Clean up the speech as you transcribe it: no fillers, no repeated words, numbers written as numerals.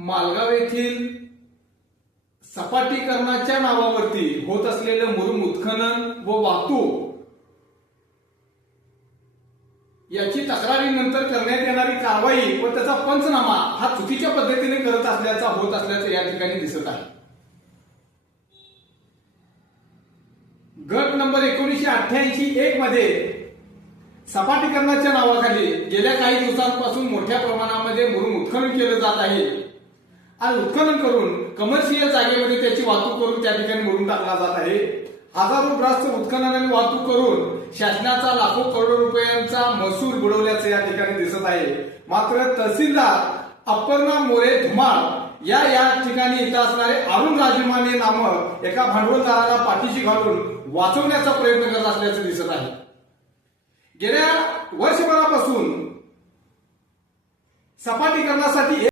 मालगाव येथील सपाटीकरणाच्या नावावरती होत असलेलं मुरुम उत्खनन व वाहतूक याची तक्रारीनंतर करण्यात येणारी कारवाई व त्याचा पंचनामा हा चुकीच्या पद्धतीने होत असल्याचं या ठिकाणी दिसत आहे। गट नंबर 1988-1 मध्ये सपाटीकरणाच्या नावाखाली गेल्या काही दिवसांपासून मोठ्या प्रमाणामध्ये मुरुम उत्खनन केलं जात आहे आणि उत्खनन करून कमर्शियल जागेमध्ये त्याची वाहतूक करून त्या ठिकाणी मुरुम टाकला जात आहे। हजारो ब्रासचं उत्खनन आणि वाहतूक करून शासनाचा लाखो करोड रुपयांचा महसूल बुडवल्याचं या ठिकाणी दिसत आहे। मात्र तहसीलदार अपर्णा मोरे धुमाळ या ठिकाणी इथं असणारे अरुण राजमाने नामक एका भांडवलदाराला पाठीशी घालून वाचवण्याचा प्रयत्न करत असल्याचं दिसत आहे। गेल्या वर्षभरापासून सपाटीकरणासाठी